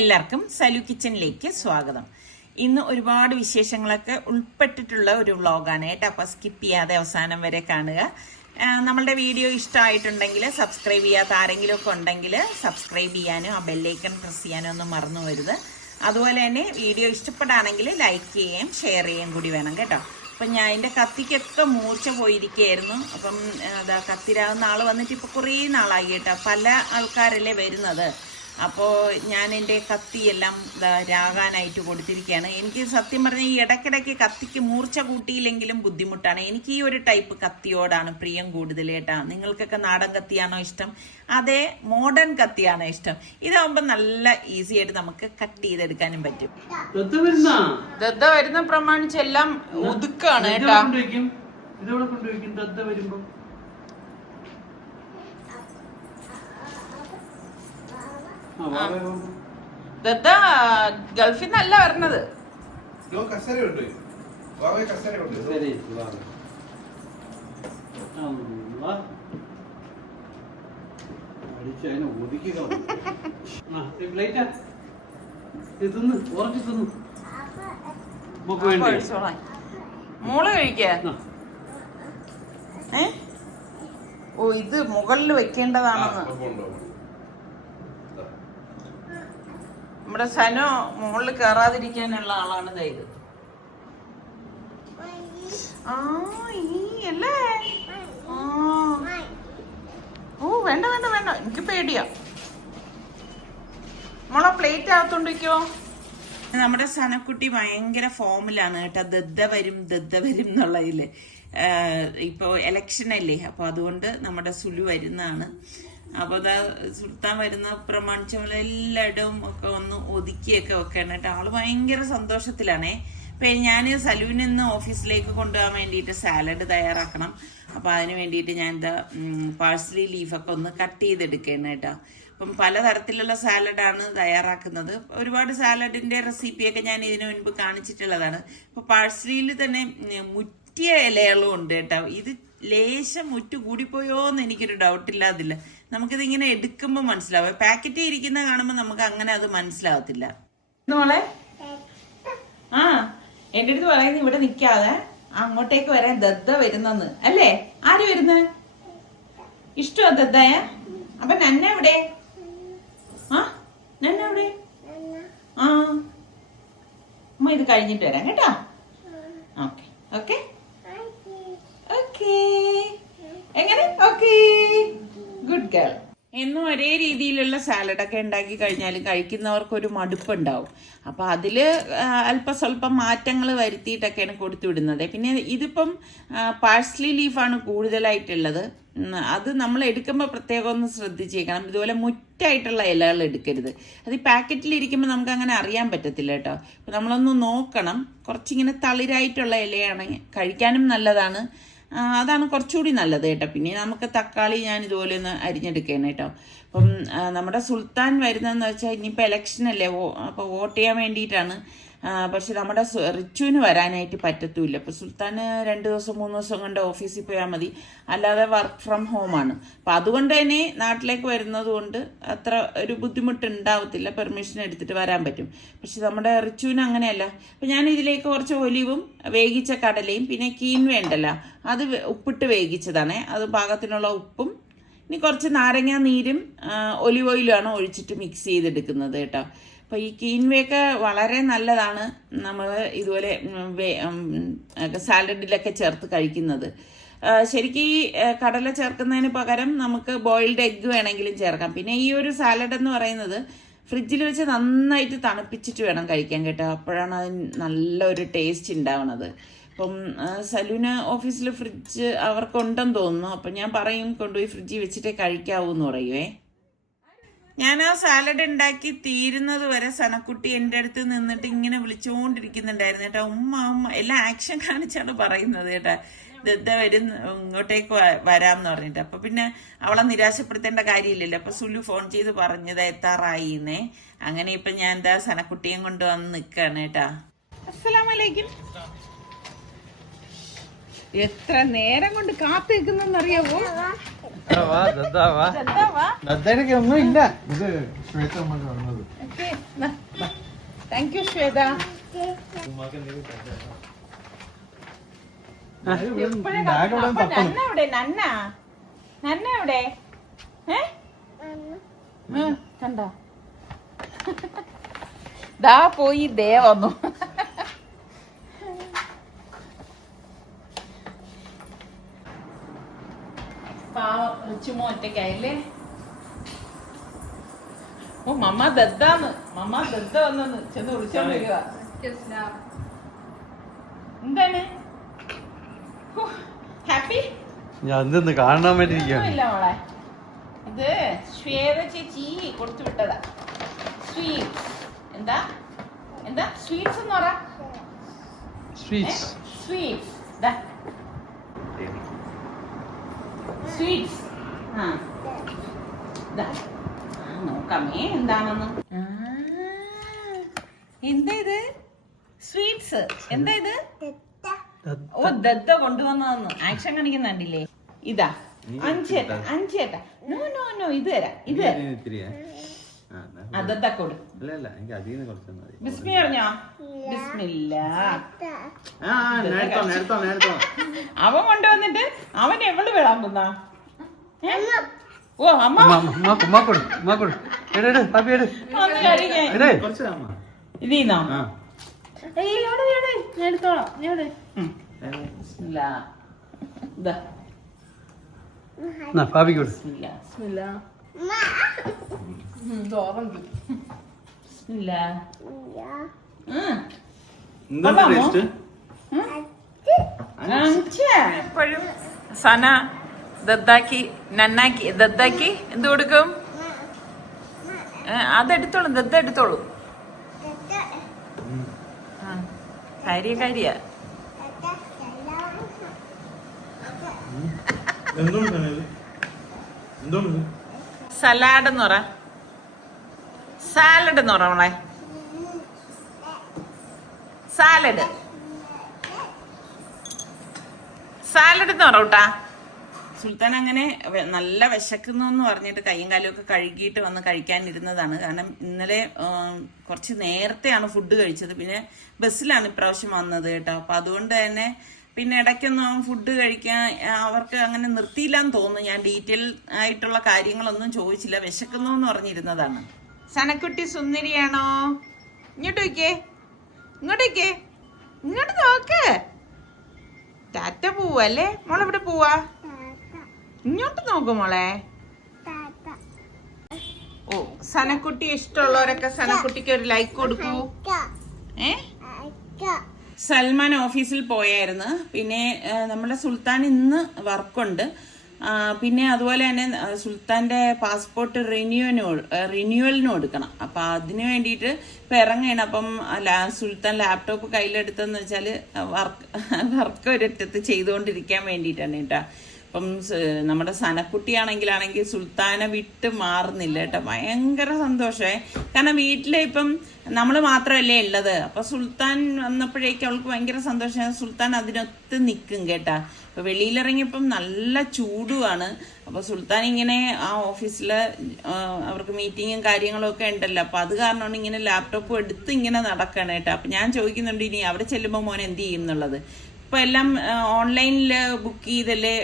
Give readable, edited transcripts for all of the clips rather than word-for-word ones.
എല്ലാവർക്കും സലു കിച്ചണിലേക്ക് സ്വാഗതം. ഇന്ന് ഒരുപാട് വിശേഷങ്ങളൊക്കെ ഉൾപ്പെട്ടിട്ടുള്ള ഒരു വ്ളോഗാണ് കേട്ടോ. അപ്പോൾ സ്കിപ്പ് ചെയ്യാതെ അവസാനം വരെ കാണുക. നമ്മളുടെ വീഡിയോ ഇഷ്ടമായിട്ടുണ്ടെങ്കിൽ സബ്സ്ക്രൈബ് ചെയ്യാത്ത ആരെങ്കിലും ഒക്കെ ഉണ്ടെങ്കിൽ സബ്സ്ക്രൈബ് ചെയ്യാനും ആ ബെല്ലൈക്കൺ പ്രസ് ചെയ്യാനും ഒന്നും മറന്നു വരുത്. അതുപോലെ തന്നെ വീഡിയോ ഇഷ്ടപ്പെടുകയാണെങ്കിൽ ലൈക്ക് ചെയ്യുകയും ഷെയർ ചെയ്യുകയും കൂടി വേണം കേട്ടോ. അപ്പം ഞാൻ എൻ്റെ കത്തിക്കൊക്കെ മൂർച്ച പോയിരിക്കുകയായിരുന്നു. അപ്പം അതാ കത്തിരാകുന്ന ആൾ വന്നിട്ട് ഇപ്പോൾ കുറേ നാളായി കേട്ടോ. പല ആൾക്കാരല്ലേ വരുന്നത്. അപ്പോൾ ഞാൻ എൻ്റെ കത്തിയെല്ലാം രാകാനായിട്ട് കൊടുത്തിരിക്കുകയാണ്. എനിക്ക് സത്യം പറഞ്ഞാൽ ഈ ഇടയ്ക്കിടയ്ക്ക് കത്തിക്ക് മൂർച്ച കൂട്ടിയില്ലെങ്കിലും ബുദ്ധിമുട്ടാണ്. എനിക്ക് ഈ ഒരു ടൈപ്പ് കത്തിയോടാണ് പ്രിയം കൂടുതൽ കേട്ടോ. നിങ്ങൾക്കൊക്കെ നാടൻ കത്തിയാണോ ഇഷ്ടം, അതേ മോഡേൺ കത്തിയാണോ ഇഷ്ടം? ഇതാവുമ്പോൾ നല്ല ഈസി ആയിട്ട് നമുക്ക് കട്ട് ചെയ്തെടുക്കാനും പറ്റും. ദദ്ദ വരുന്ന പ്രമാണിച്ചെല്ലാം ഒതുക്കാണ് കേട്ടോ. ദദ്ദ ഗൾഫിൽ നിന്നല്ല വരണത്. മോള് കഴിക്കാ. ഓ, ഇത് മുകളിൽ വെക്കേണ്ടതാണെന്ന്. നമ്മുടെ സനോ മുകളിൽ കയറാതിരിക്കാനുള്ള ആളാണ് ഇത്. അല്ലേ? ഓ വേണ്ട വേണ്ട വേണ്ട, എനിക്ക് പേടിയാ. മോളെ പ്ലേറ്റ് അകത്തോണ്ടിരിക്കോ. നമ്മുടെ സനക്കുട്ടി ഭയങ്കര ഫോമിലാണ് കേട്ടോ. ദദ്ദ വരും എന്നുള്ളതില്. ഇപ്പൊ ഇലക്ഷൻ അല്ലേ, അപ്പൊ അതുകൊണ്ട് നമ്മുടെ സുലു വരുന്നതാണ്. അപ്പോൾ അതാ സുൽത്താൻ വരുന്ന പ്രമാണിച്ച പോലെ എല്ലായിടവും ഒക്കെ ഒന്ന് ഒതുക്കിയൊക്കെ വെക്കണം കേട്ടോ. ആള് ഭയങ്കര സന്തോഷത്തിലാണേ. ഇപ്പം ഞാൻ സലൂനിൽ നിന്ന് ഓഫീസിലേക്ക് കൊണ്ടുപോകാൻ വേണ്ടിയിട്ട് സാലഡ് തയ്യാറാക്കണം. അപ്പോൾ അതിന് വേണ്ടിയിട്ട് ഞാൻ എന്താ പാഴ്സലി ലീഫൊക്കെ ഒന്ന് കട്ട് ചെയ്തെടുക്കണം കേട്ടോ. അപ്പം പലതരത്തിലുള്ള സാലഡാണ് തയ്യാറാക്കുന്നത്. ഒരുപാട് സാലഡിൻ്റെ റെസിപ്പിയൊക്കെ ഞാൻ ഇതിനു മുൻപ് കാണിച്ചിട്ടുള്ളതാണ്. അപ്പോൾ പാഴ്സലിയിൽ തന്നെ മുറ്റിയ ഇലകളും ഉണ്ട് കേട്ടോ. ഇത് ലേശം മുറ്റു കൂടിപ്പോയോ എന്ന് എനിക്കൊരു ഡൗട്ടില്ലാതില്ല. നമുക്കിത് ഇങ്ങനെ എടുക്കുമ്പോൾ മനസ്സിലാവും. പാക്കറ്റിൽ ഇരിക്കുന്ന കാണുമ്പോൾ നമുക്ക് അങ്ങനെ അത് മനസ്സിലാവത്തില്ല. മോളെ എന്റെ അടുത്ത് പറയുന്നത് ഇവിടെ നിൽക്കാതെ അങ്ങോട്ടേക്ക് വരാൻ ദദ്ദ വരുന്നെന്ന് അല്ലേ? ആര് വരുന്നത്? ഇഷ്ടമാ ദദ്ദായ? അപ്പൊ നന്ന എവിടെ? നന്ന എവിടെ? അമ്മ ഇത് കഴിഞ്ഞിട്ട് വരാം കേട്ടോ. Okay okay okay. എങ്ങനെ? Okay, good girl. എന്നും ഒരേ രീതിയിലുള്ള സാലഡൊക്കെ ഉണ്ടാക്കി കഴിഞ്ഞാലും കഴിക്കുന്നവർക്കൊരു മടുപ്പുണ്ടാവും. അപ്പോൾ അതിൽ അല്പസ്വല്പം മാറ്റങ്ങൾ വരുത്തിയിട്ടൊക്കെയാണ് കൊടുത്തു വിടുന്നത്. പിന്നെ ഇതിപ്പം പാഴ്സലി ലീഫാണ് കൂടുതലായിട്ടുള്ളത്. അത് നമ്മൾ എടുക്കുമ്പോൾ പ്രത്യേകം ഒന്ന് ശ്രദ്ധിച്ചേക്കണം. ഇതുപോലെ മുറ്റായിട്ടുള്ള ഇലകൾ എടുക്കരുത്. അത് ഈ പാക്കറ്റിലിരിക്കുമ്പോൾ നമുക്ക് അങ്ങനെ അറിയാൻ പറ്റത്തില്ല കേട്ടോ. അപ്പോൾ നമ്മളൊന്ന് നോക്കണം. കുറച്ചിങ്ങനെ തളിരായിട്ടുള്ള ഇലയാണെങ്കിൽ കഴിക്കാനും നല്ലതാണ്. അതാണ് കുറച്ചുകൂടി നല്ലത് കേട്ടോ. പിന്നെ നമുക്ക് തക്കാളി ഞാൻ ഇതുപോലെ ഒന്ന് അരിഞ്ഞെടുക്കണം കേട്ടോ. അപ്പം നമ്മുടെ സുൽത്താൻ വരുന്നതെന്ന് വെച്ചാൽ ഇനിയിപ്പോൾ ഇലക്ഷൻ അല്ലേ, അപ്പോൾ വോട്ട് ചെയ്യാൻ വേണ്ടിയിട്ടാണ്. പക്ഷെ നമ്മുടെ റിച്ചുവിന് വരാനായിട്ട് പറ്റത്തുമില്ല. അപ്പോൾ സുൽത്താന് 2 ദിവസം 3 ദിവസം കൊണ്ട് ഓഫീസിൽ പോയാൽ മതി. അല്ലാതെ വർക്ക് ഫ്രം ഹോമാണ്. അപ്പം അതുകൊണ്ട് തന്നെ നാട്ടിലേക്ക് വരുന്നത് കൊണ്ട് അത്ര ഒരു ബുദ്ധിമുട്ടുണ്ടാവത്തില്ല. പെർമിഷൻ എടുത്തിട്ട് വരാൻ പറ്റും. പക്ഷെ നമ്മുടെ റിച്ചുവിന് അങ്ങനെയല്ല. അപ്പം ഞാൻ ഇതിലേക്ക് കുറച്ച് ഒലിവും വേവിച്ച കടലയും പിന്നെ കീൻവ ഉണ്ടല്ലോ, അത് ഉപ്പിട്ട് വേവിച്ചതാണ്. അത് പാകത്തിനുള്ള ഉപ്പും ഇനി കുറച്ച് നാരങ്ങ നീരും ഒലിവ് ഓയിലുമാണ് ഒഴിച്ചിട്ട് മിക്സ് ചെയ്തെടുക്കുന്നത് കേട്ടോ. അപ്പോൾ ഈ കീൻവയൊക്കെ വളരെ നല്ലതാണ് നമ്മൾ ഇതുപോലെ സാലഡിലൊക്കെ ചേർത്ത് കഴിക്കുന്നത്. ശരിക്കും ഈ കടല ചേർക്കുന്നതിന് പകരം നമുക്ക് ബോയിൽഡ് എഗ്ഗ് വേണമെങ്കിലും ചേർക്കാം. പിന്നെ ഈ ഒരു സാലഡ് എന്ന് പറയുന്നത് ഫ്രിഡ്ജിൽ വെച്ച് നന്നായിട്ട് തണുപ്പിച്ചിട്ട് വേണം കഴിക്കാൻ കേട്ടോ. അപ്പോഴാണ് അതിന് നല്ലൊരു ടേസ്റ്റ് ഉണ്ടാവുന്നത്. അപ്പം സലൂന് ഓഫീസിൽ ഫ്രിഡ്ജ് അവർക്കുണ്ടെന്ന് തോന്നുന്നു. അപ്പം ഞാൻ പറയും കൊണ്ടുപോയി ഫ്രിഡ്ജിൽ വെച്ചിട്ടേ കഴിക്കാവൂ എന്ന് പറയുവേ. ഞാൻ ആ സാലഡ് ഉണ്ടാക്കി തീരുന്നത് വരെ സനക്കുട്ടി എൻ്റെ അടുത്ത് നിന്നിട്ട് ഇങ്ങനെ വിളിച്ചുകൊണ്ടിരിക്കുന്നുണ്ടായിരുന്നു കേട്ടോ. ഉമ്മ എല്ലാം ആക്ഷൻ കാണിച്ചാണ് പറയുന്നത് കേട്ടോ. ദദ്ദ വരും, ഇങ്ങോട്ടേക്ക് വരാമെന്ന് പറഞ്ഞിട്ട്. അപ്പൊ പിന്നെ അവളെ നിരാശപ്പെടുത്തേണ്ട കാര്യമില്ലല്ലോ. അപ്പൊ സുലു ഫോൺ ചെയ്ത് പറഞ്ഞത് എത്താറായിന്നേ. അങ്ങനെ ഇപ്പൊ ഞാൻ എന്താ സനക്കുട്ടിയും കൊണ്ടുവന്ന് നിൽക്കാണ് കേട്ടാ. അസ്സലാമലൈക്കും. എത്ര നേരം കൊണ്ട് കാത്തു നിൽക്കുന്നറിയാവോ? ഒന്നും ഇല്ല. ഇത് ഓക്കെ താങ്ക് യു ശ്വേത. നന്ന എവിടെ? നന്ന എവിടെ? കണ്ട ദാ പോയി ദേ വന്നു. ചുമ ഒറ്റയ്ക്കായില്ലേ? ഓ മമ്മ ദദ്ദാന്ന്, മമ്മ ദദ്ദ വന്നെന്ന് ചെന്ന് വിളിച്ചോണ്ട് വരിക. എന്താണ് ഹാപ്പി? ഞാൻ കാണാൻ വേണ്ടി ഇല്ല മോളെ, ഇത് ശ്വേത ചേച്ചി കൊടുത്തു വിട്ടതാ. സ്വീറ്റ്സ്. എന്താ എന്താ സ്വീറ്റ്സ് എന്ന് പറ. Sweets sweets. നോക്കാമേ എന്താണെന്ന്. എന്താ ഇത്? സ്വീറ്റ്സ്. എന്താ ഇത്? ഓ ദദ്ദ കൊണ്ടുവന്നതെന്ന് ആക്ഷൻ കാണിക്കുന്നുണ്ടില്ലേ? ഇതാ അഞ്ചേട്ട. നോ നോ നോ, ഇത് തരാം. ഇത് ദദ്ദ കൊടു. ബിസ്മി പറഞ്ഞോ? ബിസ്മില്ല. അവൻ കൊണ്ടുവന്നിട്ട് അവൻ എവള് വിളാൻ പോന്നാ? ഓ അമ്മ ഇതീന്നോ? എടുത്തോളാം. എപ്പോഴും സന ദദ്ദാക്കി നന്നാക്കി ദദ്ദാക്കി എന്ത് കൊടുക്കും? അതെടുത്തോളൂ, ദദ്ദ എടുത്തോളൂ. കാര്യ സലാഡ് എന്ന് പറ. സാലഡ് എന്ന് പറ മോളെ. സാലഡ് എന്ന് പറ കൂട്ടാ. സുൽത്താൻ അങ്ങനെ നല്ല വിശക്കുന്നു എന്ന് പറഞ്ഞിട്ട് കയ്യും കാലും ഒക്കെ കഴുകിയിട്ട് വന്ന് കഴിക്കാനിരുന്നതാണ്. കാരണം ഇന്നലെ കുറച്ച് നേരത്തെയാണ് ഫുഡ് കഴിച്ചത്. പിന്നെ ബസ്സിലാണ് ഇപ്രാവശ്യം വന്നത് കേട്ടോ. അപ്പം അതുകൊണ്ട് തന്നെ പിന്നെ ഇടയ്ക്കൊന്നും ഫുഡ് കഴിക്കാൻ അവർക്ക് അങ്ങനെ നിർത്തിയില്ലാന്ന് തോന്നുന്നു. ഞാൻ ഡീറ്റെയിൽ ആയിട്ടുള്ള കാര്യങ്ങളൊന്നും ചോദിച്ചില്ല. വിശക്കുന്നു എന്ന് പറഞ്ഞിരുന്നതാണ്. സനക്കുട്ടി സുന്ദരിയാണോ? ഇങ്ങോട്ട് വയ്ക്കേ, ഇങ്ങോട്ട് നോക്ക്. ടാറ്റ പോവല്ലേ മോളെ? എവിടെ പോവാ? ഇങ്ങോട്ട് നോക്കൂ മോളെ. ഓ സനക്കുട്ടി ഇഷ്ടമുള്ളവരൊക്കെ സനക്കുട്ടിക്ക് ഒരു ലൈക്ക് കൊടുക്കൂ. സൽമാൻ ഓഫീസിൽ പോയായിരുന്നു. പിന്നെ നമ്മുടെ സുൽത്താൻ ഇന്ന് വർക്കുണ്ട്. പിന്നെ അതുപോലെ തന്നെ സുൽത്താൻ്റെ പാസ്പോർട്ട് റിന്യൂവലിന് കൊടുക്കണം. അപ്പം അതിന് വേണ്ടിയിട്ട് ഇപ്പം ഇറങ്ങുകയാണ്. അപ്പം സുൽത്താൻ ലാപ്ടോപ്പ് കയ്യിലെടുത്തെന്ന് വെച്ചാൽ വർക്ക് ഒരറ്റത്ത് ചെയ്തുകൊണ്ടിരിക്കാൻ വേണ്ടിയിട്ടാണ് കേട്ടോ. അപ്പം നമ്മുടെ സനക്കുട്ടിയാണെങ്കിൽ സുൽത്താനെ വിട്ട് മാറുന്നില്ല കേട്ടോ. ഭയങ്കര സന്തോഷമേ. കാരണം വീട്ടിലെ ഇപ്പം നമ്മൾ മാത്രമല്ലേ ഉള്ളത്. അപ്പം സുൽത്താൻ വന്നപ്പോഴേക്കും അവൾക്ക് ഭയങ്കര സന്തോഷം. സുൽത്താൻ അതിനൊത്ത് നിൽക്കും കേട്ടാ. അപ്പോൾ വെളിയിലിറങ്ങിയപ്പം നല്ല ചൂടുമാണ്. അപ്പോൾ സുൽത്താൻ ഇങ്ങനെ ആ ഓഫീസിൽ അവർക്ക് മീറ്റിങ്ങും കാര്യങ്ങളും ഒക്കെ ഉണ്ടല്ലോ. അപ്പോൾ അത് കാരണമാണ് ഇങ്ങനെ ലാപ്ടോപ്പ് എടുത്ത് ഇങ്ങനെ നടക്കണം കേട്ടോ. അപ്പം ഞാൻ ചോദിക്കുന്നുണ്ട് ഇനി അവിടെ ചെല്ലുമ്പോൾ മോൻ എന്ത് ചെയ്യും എന്നുള്ളത്. ഇപ്പോൾ എല്ലാം ഓൺലൈനിൽ ബുക്ക് ചെയ്തല്ലേ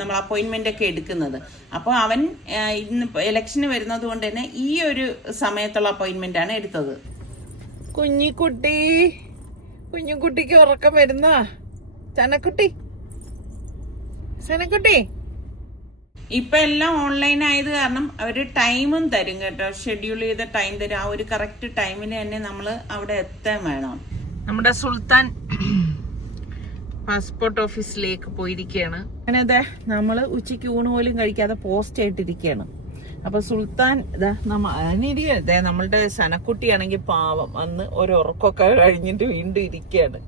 നമ്മൾ അപ്പോയിൻമെൻ്റ് ഒക്കെ എടുക്കുന്നത്. അപ്പോൾ അവൻ ഇന്ന് ഇലക്ഷന് വരുന്നത് കൊണ്ട് തന്നെ ഈ ഒരു സമയത്തുള്ള അപ്പോയിൻമെൻ്റ് ആണ് എടുത്തത്. കുഞ്ഞുകുട്ടിക്ക് ഉറക്കം വരുന്ന സനക്കുട്ടി ഇപ്പൊ എല്ലാം ഓൺലൈൻ ആയത് കാരണം അവര് ടൈമും തരും കേട്ടോ. ഷെഡ്യൂൾ ചെയ്ത ടൈം തരും. ആ ഒരു കറക്റ്റ് ടൈമിന് തന്നെ നമ്മൾ അവിടെ എത്താൻ വേണം. നമ്മുടെ സുൽത്താൻ പാസ്പോർട്ട് ഓഫീസിലേക്ക് പോയിരിക്കുകയാണ്. അങ്ങനെ അതെ നമ്മള് ഉച്ചയ്ക്ക് ഊണ് പോലും കഴിക്കാതെ പോസ്റ്റ് ആയിട്ടിരിക്കുകയാണ്. അപ്പൊ സുൽത്താൻ നമ്മളുടെ സനക്കുട്ടിയാണെങ്കിൽ പാവം അന്ന് ഒരു ഉറക്കമൊക്കെ കഴിഞ്ഞിട്ട് വീണ്ടും ഇരിക്കുകയാണ്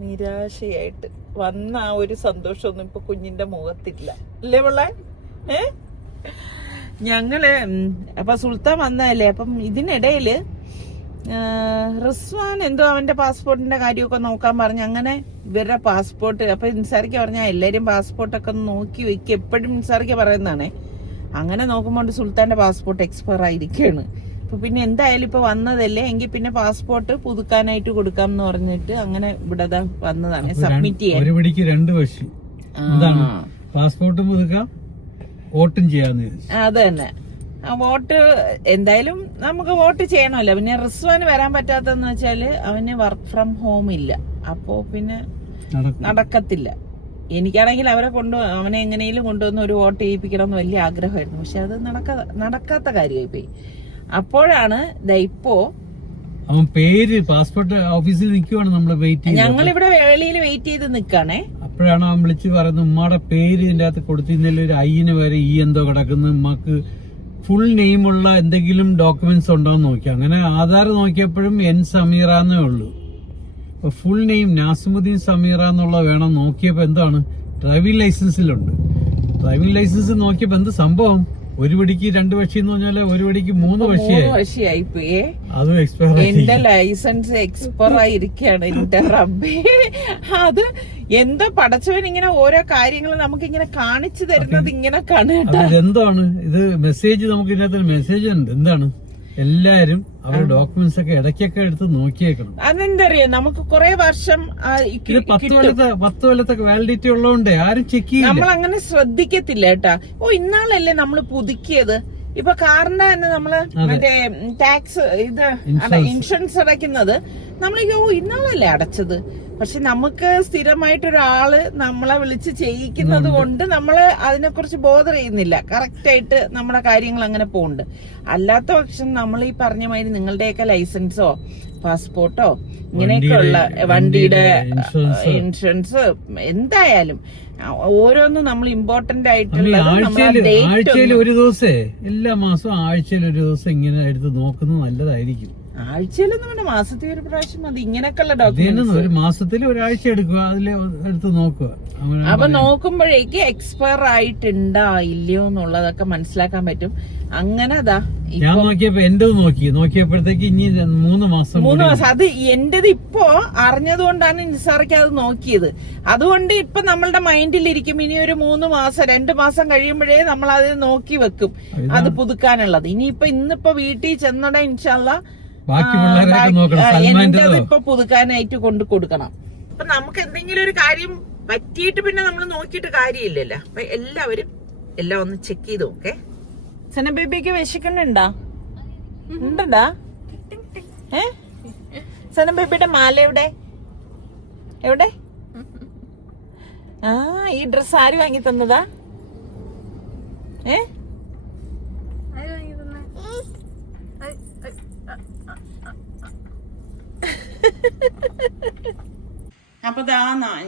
നിരാശയായിട്ട്. വന്ന ആ ഒരു സന്തോഷമൊന്നും ഇപ്പൊ കുഞ്ഞിന്റെ മുഖത്തില്ല അല്ലേ പിള്ളേ? ഞങ്ങള് അപ്പൊ സുൽത്താൻ വന്നതല്ലേ. അപ്പം ഇതിനിടയില് റിസ്വാൻ എന്തോ അവന്റെ പാസ്പോർട്ടിന്റെ കാര്യമൊക്കെ നോക്കാൻ പറഞ്ഞു. അങ്ങനെ ഇവരുടെ പാസ്പോർട്ട് അപ്പൊ നിസാറിക്ക് പറഞ്ഞാൽ എല്ലാരും പാസ്പോർട്ടൊക്കെ ഒന്ന് നോക്കി വെക്കുക. എപ്പോഴും നിസാറിക്ക് പറയുന്നതാണേ. അങ്ങനെ നോക്കുമ്പോൾ സുൽത്താന്റെ പാസ്പോർട്ട് എക്സ്പയർ ആയിരിക്കുകയാണ്. ഇപ്പൊ പിന്നെ എന്തായാലും ഇപ്പൊ വന്നതല്ലേ, എങ്കിൽ പിന്നെ പാസ്പോർട്ട് പുതുക്കാനായിട്ട് കൊടുക്കാം എന്ന് പറഞ്ഞിട്ട് അങ്ങനെ ഇവിടെ വന്നതാണ് സബ്മിറ്റ് ചെയ്യാൻ. ഒരു പിടിക്ക് 2 വശി. പാസ്പോർട്ടും പുതുക്കാം, വോട്ടും ചെയ്യാന്ന്. അത് തന്നെ. വോട്ട് എന്തായാലും നമുക്ക് വോട്ട് ചെയ്യണമല്ലോ. പിന്നെ റിസ്വാന് വരാൻ പറ്റാത്തതെന്ന് വെച്ചാല് അവന് വർക്ക് ഫ്രം ഹോം ഇല്ല, അപ്പോ പിന്നെ നടക്കത്തില്ല. എനിക്കാണെങ്കിൽ അവനെ എങ്ങനെയും കൊണ്ടുവന്ന് ഒരു വോട്ട് ചെയ്യിപ്പിക്കണം എന്ന് വലിയ ആഗ്രഹമായിരുന്നു. പക്ഷെ അത് നടക്കാത്ത കാര്യമായി പോയി. അപ്പോഴാണ് ഇപ്പോ അവൻ പേര് പാസ്പോർട്ട് ഓഫീസിൽ നിൽക്കുവാണ്, നമ്മൾ വെയിറ്റ് ചെയ്ത്, ഞങ്ങളിവിടെ വെളിയിൽ വെയിറ്റ് ചെയ്ത് നിൽക്കാണേ. അപ്പോഴാണ് അവൻ വിളിച്ച് പറയുന്നത് ഉമ്മയുടെ പേര് ഇതിന്റെ അകത്ത് കൊടുത്തിരുന്നില്ല, ഒരു ഐന് വരെ ഈ എന്തോ കിടക്കുന്നു, ഉമ്മക്ക് ഫുൾ നെയിമുള്ള എന്തെങ്കിലും ഡോക്യുമെന്റ്സ് ഉണ്ടോ എന്ന് നോക്കി. അങ്ങനെ ആധാർ നോക്കിയപ്പോഴും എൻ സമീറ എന്നേ ഉള്ളൂ. അപ്പൊ ഫുൾ നെയിം നാസിമുദ്ദീൻ സമീറ എന്നുള്ള വേണം. നോക്കിയപ്പോ എന്താണ്, ഡ്രൈവിംഗ് ലൈസൻസിലുണ്ട്. ഡ്രൈവിംഗ് ലൈസൻസ് നോക്കിയപ്പോ എന്ത് സംഭവം, ഒരു പിടിക്ക് 2 വശി എന്ന് പറഞ്ഞാല് ഒരു പിടിക്ക് 3 വശിയായി പോയേ. അതും എക്സ്പയർ. എന്റെ ലൈസൻസ് എക്സ്പയർ ആയിരിക്കാണ്. എന്റെ റബ്ബേ, അത് എന്തോ പടച്ചവൻ ഇങ്ങനെ ഓരോ കാര്യങ്ങൾ നമുക്ക് ഇങ്ങനെ കാണിച്ചു തരുന്നത് ഇങ്ങനെ കാണുക. എന്താണ് ഇത് മെസ്സേജ്, നമുക്ക് ഇതിനകത്ത് മെസ്സേജ് ഉണ്ട്. എന്താണ്, എല്ലാരും അവരുടെ ഡോക്യുമെന്റ്സ് ഒക്കെ ഇടയ്ക്കൊക്കെ എടുത്ത് നോക്കിയേക്കണം. അതെന്തറിയാം, നമുക്ക് കുറെ വർഷം 10 കൊല്ലത്തൊക്കെ വാലിഡിറ്റി ഉള്ളതുകൊണ്ട് ആരും ചെക്ക് ചെയ്യും. നമ്മൾ അങ്ങനെ ശ്രദ്ധിക്കത്തില്ല കേട്ടാ. ഇന്നാളല്ലേ നമ്മള് പുതുക്കിയത്. ഇപ്പൊ കാറിന്റെ തന്നെ നമ്മള് മറ്റേ ടാക്സ് ഇൻഷുറൻസ് അടയ്ക്കുന്നത് നമ്മൾ ഇന്നാളല്ലേ അടച്ചത്. പക്ഷെ നമുക്ക് സ്ഥിരമായിട്ടൊരാള് നമ്മളെ വിളിച്ച് ചെയ്യിക്കുന്നത് കൊണ്ട് നമ്മള് അതിനെക്കുറിച്ച് ബോധർ ചെയ്യുന്നില്ല. കറക്റ്റ് ആയിട്ട് നമ്മുടെ കാര്യങ്ങൾ അങ്ങനെ പോകുന്നുണ്ട്. അല്ലാത്ത പക്ഷം നമ്മൾ ഈ പറഞ്ഞ മാതിരി നിങ്ങളുടെയൊക്കെ ലൈസൻസോ പാസ്പോർട്ടോ ഇങ്ങനെയൊക്കെയുള്ള വണ്ടിയുടെ ഇൻഷുറൻസ് എന്തായാലും ഓരോന്നും നമ്മൾ ഇമ്പോർട്ടന്റ് ആയിട്ടുള്ളത് ആഴ്ചയിൽ ഒരു ദിവസേ, എല്ലാ മാസവും ആഴ്ചയിൽ ഒരു ദിവസം ഇങ്ങനെ എടുത്ത് നോക്കുന്നത് നല്ലതായിരിക്കും. ആഴ്ചയിലൊന്നും വേണ്ട, മാസത്തിൽ ഒരു പ്രാവശ്യം മതി. ഇങ്ങനെയൊക്കെയുള്ള ഡോക്യുമെന്റ്സ് ഒരു മാസത്തിൽ ഒരാഴ്ച എടുക്കുക, അതിൽ എടുത്ത് നോക്കുക. അപ്പൊ നോക്കുമ്പോഴേക്ക് എക്സ്പയർ ആയിട്ടുണ്ടാ ഇല്ലയോ എന്നുള്ളതൊക്കെ മനസ്സിലാക്കാൻ പറ്റും. അങ്ങനെ ഞാൻ നോക്കിയപ്പോ എന്റെ നോക്കിയപ്പോഴത്തേക്ക് ഇനി 3 മാസം. അത് എന്റേത് ഇപ്പോ അറിഞ്ഞതുകൊണ്ടാണ് നിസാർക്ക് അത് നോക്കിയത്. അതുകൊണ്ട് ഇപ്പൊ നമ്മളുടെ മൈൻഡിലിരിക്കും ഇനി ഒരു 3 മാസം 2 മാസം കഴിയുമ്പോഴേ നമ്മൾ അത് നോക്കി വെക്കും അത് പുതുക്കാനുള്ളത്. ഇനിയിപ്പൊ ഇന്നിപ്പോ വീട്ടിൽ ചെന്നട ഇൻഷാല്ലാ എന്റേത് ഇപ്പൊ പുതുക്കാനായിട്ട് കൊണ്ട് കൊടുക്കണം. അപ്പൊ നമുക്ക് എന്തെങ്കിലും ഒരു കാര്യം പറ്റിയിട്ട് പിന്നെ നമ്മൾ നോക്കിയിട്ട് കാര്യമില്ലല്ലോ. അപ്പൊ എല്ലാവരും എല്ലാം ഒന്ന് ചെക്ക് ചെയ്ത് നോക്കേ. സന ബേബിക്ക് വിശക്കുന്നുണ്ടാ? ഉണ്ടടാ. സന ബേബിയുടെ മാല എവിടെ? ഈ ഡ്രസ് ആര് വാങ്ങി തന്നതാ? അപ്പൊ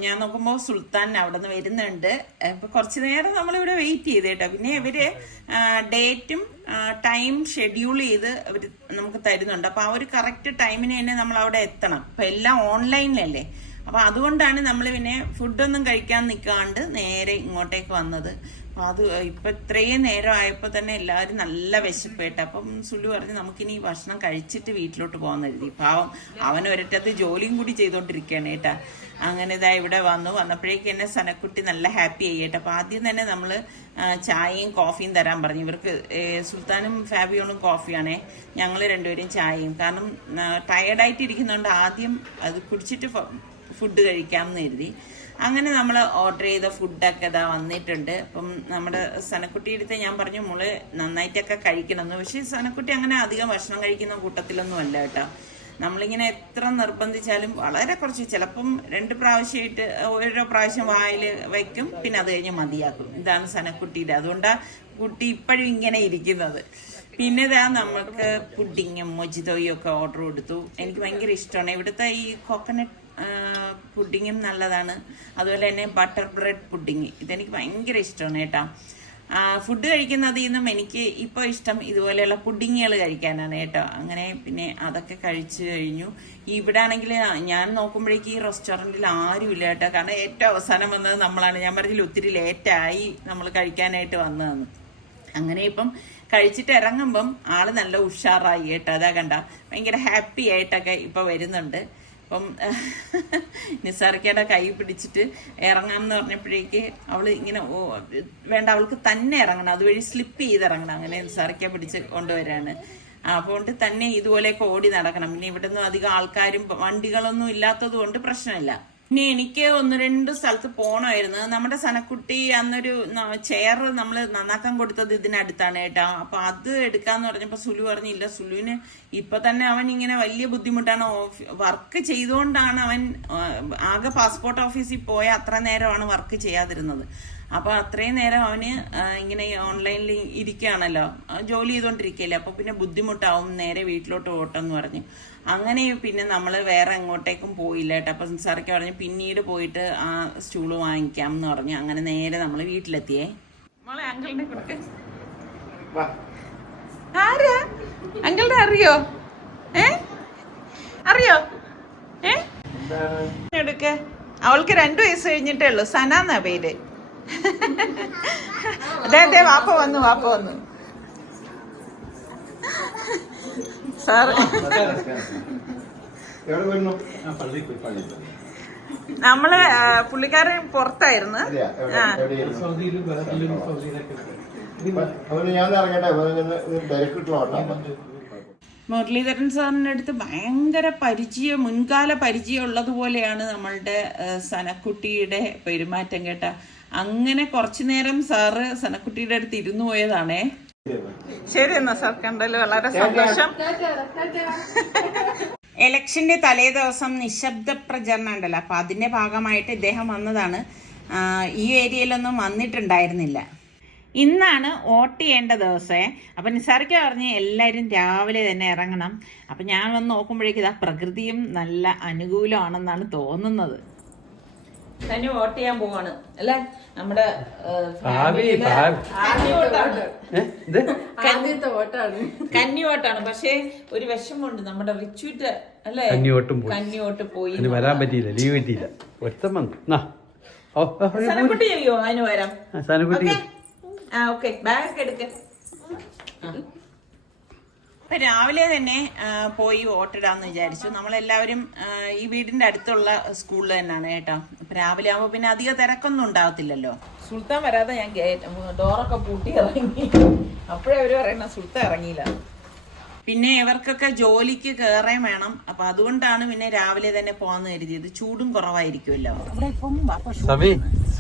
ഞാൻ നോക്കുമ്പോ സുൽത്താൻ അവിടെ നിന്ന് വരുന്നുണ്ട്. ഇപ്പൊ കുറച്ചു നേരം നമ്മളിവിടെ വെയിറ്റ് ചെയ്ത് കേട്ടോ. പിന്നെ ഇവര് ഡേറ്റും ടൈം ഷെഡ്യൂൾ ചെയ്ത് അവര് നമുക്ക് തരുന്നുണ്ട്. അപ്പൊ ആ ഒരു കറക്റ്റ് ടൈമിന് തന്നെ നമ്മൾ അവിടെ എത്തണം. ഇപ്പൊ എല്ലാം ഓൺലൈനിലല്ലേ. അപ്പൊ അതുകൊണ്ടാണ് നമ്മൾ പിന്നെ ഫുഡൊന്നും കഴിക്കാൻ നിൽക്കാണ്ട് നേരെ ഇങ്ങോട്ടേക്ക് വന്നത്. അപ്പൊ അത് ഇപ്പൊ ഇത്രയും നേരം ആയപ്പോ തന്നെ എല്ലാവരും നല്ല വിശപ്പേട്ട. അപ്പം സുലു പറഞ്ഞു നമുക്കിനി ഭക്ഷണം കഴിച്ചിട്ട് വീട്ടിലോട്ട് പോകാൻ കരുതി. പാവം അവൻ ഒരറ്റത്ത് ജോലിയും കൂടി ചെയ്തോണ്ടിരിക്കുകയാണ് കേട്ടാ. അങ്ങനെ ഇവിടെ വന്നപ്പോഴേക്ക് എന്നെ സനക്കുട്ടി നല്ല ഹാപ്പി ആയിട്ടെ. അപ്പൊ ആദ്യം തന്നെ നമ്മള് ചായയും കോഫിയും തരാൻ പറഞ്ഞു. ഇവർക്ക് സുൽത്താനും ഫാബിയോണും കോഫിയാണേ, ഞങ്ങൾ രണ്ടുപേരും ചായയും. കാരണം ടയർഡായിട്ട് ഇരിക്കുന്നതുകൊണ്ട് ആദ്യം അത് കുടിച്ചിട്ട് ഫുഡ് കഴിക്കാമെന്ന് കരുതി. അങ്ങനെ നമ്മൾ ഓർഡർ ചെയ്ത ഫുഡൊക്കെ വന്നിട്ടുണ്ട്. അപ്പം നമ്മുടെ സനക്കുട്ടി എടുത്ത് ഞാൻ പറഞ്ഞു മോള് നന്നായിട്ടൊക്കെ കഴിക്കണമെന്ന്. പക്ഷെ സനക്കുട്ടി അങ്ങനെ അധികം ഭക്ഷണം കഴിക്കുന്ന കൂട്ടത്തിലൊന്നും അല്ല കേട്ടോ. നമ്മളിങ്ങനെ എത്ര നിർബന്ധിച്ചാലും വളരെ കുറച്ച്, ചിലപ്പം 2 പ്രാവശ്യമായിട്ട് ഓരോ പ്രാവശ്യം വായിൽ വയ്ക്കും, പിന്നെ അത് കഴിഞ്ഞ് മതിയാക്കും. ഇതാണ് സനക്കുട്ടിയുടെ. അതുകൊണ്ടാണ് കുട്ടി ഇപ്പോഴും ഇങ്ങനെ ഇരിക്കുന്നത്. പിന്നെ നമുക്ക് പുഡിങ്ങും മൊജിതോയും ഒക്കെ ഓർഡർ കൊടുത്തു. എനിക്ക് ഭയങ്കര ഇഷ്ടമാണ് ഇവിടുത്തെ ഈ കോക്കനട്ട് പുഡിങ്ങും നല്ലതാണ്. അതുപോലെ തന്നെ ബട്ടർ ബ്രെഡ് പുഡിങ് ഇതെനിക്ക് ഭയങ്കര ഇഷ്ടമാണ് കേട്ടോ. ഫുഡ് കഴിക്കുന്നതിൽ നിന്നും എനിക്ക് ഇപ്പോൾ ഇഷ്ടം ഇതുപോലെയുള്ള പുഡിങ്ങുകൾ കഴിക്കാനാണ് കേട്ടോ. അങ്ങനെ പിന്നെ അതൊക്കെ കഴിച്ചു കഴിഞ്ഞു. ഇവിടെ ആണെങ്കിൽ ഞാൻ നോക്കുമ്പോഴേക്ക് ഈ റെസ്റ്റോറൻറ്റിൽ ആരും ഇല്ല കേട്ടോ. കാരണം ഏറ്റവും അവസാനം വന്നത് നമ്മളാണ്. ഞാൻ പറഞ്ഞില്ല ഒത്തിരി ലേറ്റായി നമ്മൾ കഴിക്കാനായിട്ട് വന്നതെന്ന്. അങ്ങനെ ഇപ്പം കഴിച്ചിട്ട് ഇറങ്ങുമ്പം ആള് നല്ല ഉഷാറായി കേട്ടോ. അതാ കണ്ട ഭയങ്കര ഹാപ്പി ആയിട്ടൊക്കെ ഇപ്പൊ വരുന്നുണ്ട്. അപ്പം നിസാർക്കയുടെ കൈ പിടിച്ചിട്ട് ഇറങ്ങാമെന്ന് പറഞ്ഞപ്പോഴേക്ക് അവള് ഇങ്ങനെ വേണ്ട അവൾക്ക് തന്നെ ഇറങ്ങണം, അതുവഴി സ്ലിപ്പ് ചെയ്ത് ഇറങ്ങണം. അങ്ങനെ നിസാർക്ക പിടിച്ച് കൊണ്ടുവരാണ്. അതുകൊണ്ട് തന്നെ ഇതുപോലെയൊക്കെ ഓടി നടക്കണം. പിന്നെ ഇവിടുന്ന് അധികം ആൾക്കാരും വണ്ടികളൊന്നും ഇല്ലാത്തത് കൊണ്ട് പ്രശ്നമില്ല. ഇനി എനിക്ക് 1-2 സ്ഥലത്ത് പോകണമായിരുന്നു. നമ്മുടെ സനക്കുട്ടി അന്നൊരു ചെയർ നമ്മൾ നന്നാക്കാൻ കൊടുത്തത് ഇതിനടുത്താണ് കേട്ടോ. അപ്പൊ അത് എടുക്കാന്ന് പറഞ്ഞപ്പോ സുലു പറഞ്ഞില്ല. സുലുവിന് ഇപ്പൊ തന്നെ അവൻ ഇങ്ങനെ വലിയ ബുദ്ധിമുട്ടാണ്. വർക്ക് ചെയ്തുകൊണ്ടാണ് അവൻ ആകെ പാസ്പോർട്ട് ഓഫീസിൽ പോയ അത്ര നേരമാണ് വർക്ക് ചെയ്യാതിരുന്നത്. അപ്പൊ അത്രയും നേരം അവന് ഇങ്ങനെ ഓൺലൈനിൽ ഇരിക്കുകയാണല്ലോ, ജോലി ചെയ്തോണ്ടിരിക്കുകയല്ലേ. അപ്പൊ പിന്നെ ബുദ്ധിമുട്ടാവും, നേരെ വീട്ടിലോട്ട് ഓട്ടെന്ന് പറഞ്ഞു. അങ്ങനെ പിന്നെ നമ്മൾ വേറെ എങ്ങോട്ടേക്കും പോയില്ല കേട്ടോ. അപ്പൊ സാറൊക്കെ പറഞ്ഞു പിന്നീട് പോയിട്ട് ആ സ്റ്റൂള് വാങ്ങിക്കാം എന്ന് പറഞ്ഞു. അങ്ങനെ നേരെ നമ്മൾ വീട്ടിലെത്തിയേ. മോളെ അങ്കിളിനെ കൊടുക്ക. ആരാ അങ്കിളിനെ അറിയോ? അറിയോ? എടുക്ക. അവൾക്ക് 2 വയസ്സ് കഴിഞ്ഞിട്ടേ ഉള്ളു. സന എന്നാ പേര്. അതെ വാപ്പ വന്നു സാറ്. നമ്മള് പുള്ളിക്കാരൻ പുറത്തായിരുന്നു. മുരളീധരൻ സാറിന്റെ അടുത്ത് ഭയങ്കര മുൻകാല പരിചയം ഉള്ളതുപോലെയാണ് നമ്മളുടെ സനക്കുട്ടിയുടെ പെരുമാറ്റം കേട്ടാ. അങ്ങനെ കുറച്ചു നേരം സാറ് സനക്കുട്ടിയുടെ അടുത്ത് ഇരുന്നു പോയതാണേ. ശരി എന്നാ സാർ, കണ്ടല്ലോ വളരെ സന്തോഷം. ഇലക്ഷന്റെ തലേ ദിവസം നിശബ്ദ പ്രചരണം ഉണ്ടല്ലോ, അപ്പൊ അതിന്റെ ഭാഗമായിട്ട് ഇദ്ദേഹം വന്നതാണ്. ഈ ഏരിയയിലൊന്നും വന്നിട്ടുണ്ടായിരുന്നില്ല. ഇന്നാണ് വോട്ട് ചെയ്യേണ്ട ദിവസമേ. അപ്പൊ നിസാറിക്ക പറഞ്ഞ് എല്ലാവരും രാവിലെ തന്നെ ഇറങ്ങണം. അപ്പൊ ഞാൻ വന്ന് നോക്കുമ്പോഴേക്കും ഇതാ പ്രകൃതിയും നല്ല അനുകൂലമാണെന്നാണ് തോന്നുന്നത്. തന്നെ വോട്ട് ചെയ്യാൻ പോവാണ് അല്ലെ? നമ്മുടെ കന്നി വോട്ടാണ്. പക്ഷെ ഒരു വിഷമമുണ്ട്, നമ്മുടെ റിച്ചുവിറ്റ് അല്ലെ കന്നി വോട്ട് പോയി വരാൻ പറ്റിയില്ല, ലീവ് കിട്ടിയില്ല. സനക്കുട്ടി ചെയ്യോ അതിന് വരാം? ഓക്കെ ബാഗ് എടുക്ക. രാവിലെ തന്നെ പോയി വോട്ടിടാന്ന് വിചാരിച്ചു. നമ്മളെല്ലാവരും ഈ വീടിന്റെ അടുത്തുള്ള സ്കൂളിൽ തന്നെയാണ് കേട്ടോ. അപ്പൊ രാവിലെ ആവുമ്പോ പിന്നെ അധികം തിരക്കൊന്നും ഉണ്ടാവത്തില്ലല്ലോ. സുൽത്താൻ വരാതെ ഞാൻ ഡോറൊക്കെ പൂട്ടി ഇറങ്ങി. അപ്പോഴേ അവര് പറയുന്ന സുൽത്താൻ ഇറങ്ങിയില്ല. പിന്നെ ഇവർക്കൊക്കെ ജോലിക്ക് കയറേം വേണം. അപ്പൊ അതുകൊണ്ടാണ് പിന്നെ രാവിലെ തന്നെ പോവാന്ന് കരുതിയത്. ചൂടും കുറവായിരിക്കുമല്ലോ.